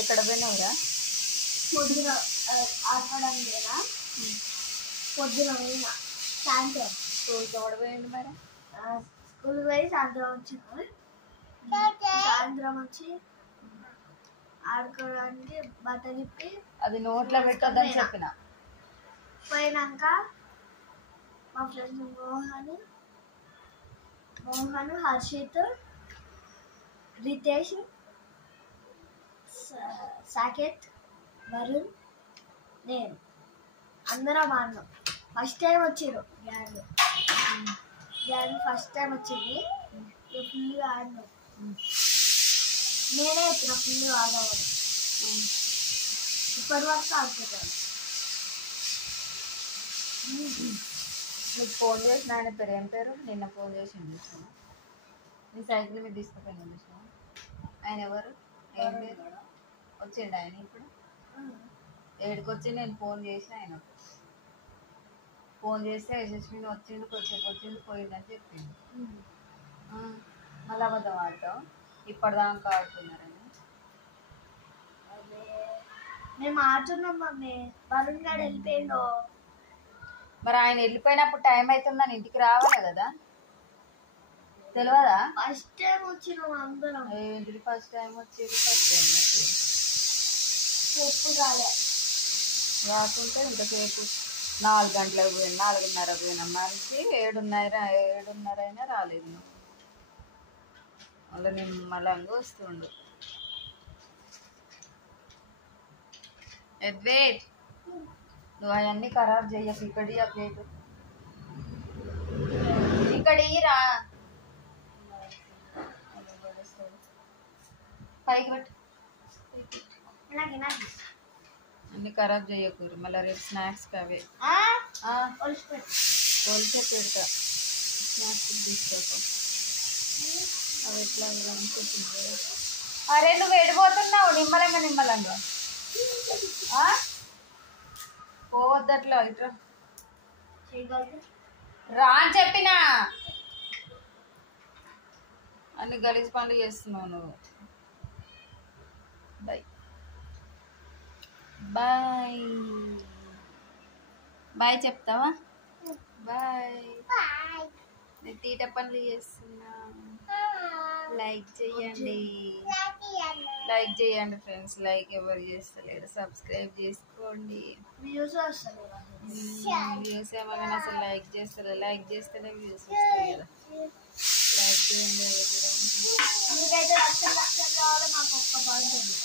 ఎక్కడ పోయినావురా? పొద్దున ఆడుకోవడానికి కదా, పొద్దున పోయినా. సాయంత్రం స్కూల్కి ఎవడ పోయింది మరి? స్కూల్కి పోయి సాయంత్రం వచ్చిన. సాయంత్రం వచ్చి ఆడుకోవడానికి బట్టలు ఇప్పి అది నోట్లో పెట్టొద్దని చెప్పిన. పోయినాక మా ఫ్రెండ్స్ మోహన్, హర్షిత్, రితేష్, సాకేత్, వరుణ్, నేను అందరం ఆడినాం. ఫస్ట్ టైం వచ్చిర్రు గ్యాంగ్ ఫస్ట్ టైం వచ్చింది. ఫుల్గా ఆడినాం. నేనే చెప్పిన ఫుల్గా ఆడమని. ఇప్పటి వరకు ఆడుకుంటాను. నీకు ఫోన్ చేసిన ఆయన పేరు ఏం పేరు? నిన్న ఫోన్ చేసిండు చూసాను. నీ సైకిల్ మీద తీసుకుపోయింది చూసాను. ఆయన ఎవరు? ఏం పేరు? వచ్చిండు ఆయన ఇప్పుడు? ఏడికి వచ్చి నేను ఫోన్ చేసిన ఆయన. ఫోన్ చేస్తే యశస్విని వచ్చిండు, కొద్దిసేపు వచ్చిండు, పోయిందని చెప్పిండు. మళ్ళీ అబద్ధం ఆడతాం. ఇప్పటిదాకా ఆడుతున్నారని. మేము ఆడుతున్నాం మమ్మీ. వరుణ్ గారు వెళ్ళిపోయిండు. మరి ఆయన వెళ్ళిపోయినప్పుడు టైం అవుతుందని ఇంటికి రావాలి కదా, తెలియదా? ఫస్ట్ టైం వచ్చినాం అందరం. ఏంటిది ఫస్ట్ టైం వచ్చేది? ఫస్ట్ టైం వచ్చేది ఎప్పుడు రాలే. రాకుంటే ఇంతసేపు 4 గంటలకు పోయినా, 4:30 పోయినా. మనిషి 7:30 అయినా రాలేదు. మళ్ళీ నిమ్మలంగా వస్తుండు. ఎద్వేట్, నువ్వు అవన్నీ ఖరాబ్ చెయ్యకు. ఇక్కడ ప్లేట్ ఇక్కడ రా. పైకి పెట్టు. అన్ని ఖరాబ్ చేయకూరు. మళ్ళీ రేపు స్నాక్స్ అవే కొలిసే పెడతా. స్నాక్స్ తీసుకోకు. అవి ఎట్లా అనుకుంటున్నా? అరే నువ్వు ఎడిపోతున్నావు? నిమ్మలంగా పోవద్దట్లా. ఇట్లా రా అని చెప్పినా. అన్ని గలీజ్ పనులు చేస్తున్నావు నువ్వు. బాయ్ బాయ్ బాయ్ చెప్తావా? బాయ్. నేను తీట పనులు చేస్తున్నా. లైక్ చేయండి ఫ్రెండ్స్. లైక్ ఎవరు చేస్తలేరు. సబ్స్క్రైబ్ చేసుకోండి. వ్యూస్ ఏమో కానీ అసలు లైక్ చేస్తలే. లైక్ చేస్తేనే వ్యూస్ వస్తాయి కదా. లైక్ చేయండి. మీకైతే లక్షలు కావాలి, మాకు ఒక్క పాయింట్ ఉంది.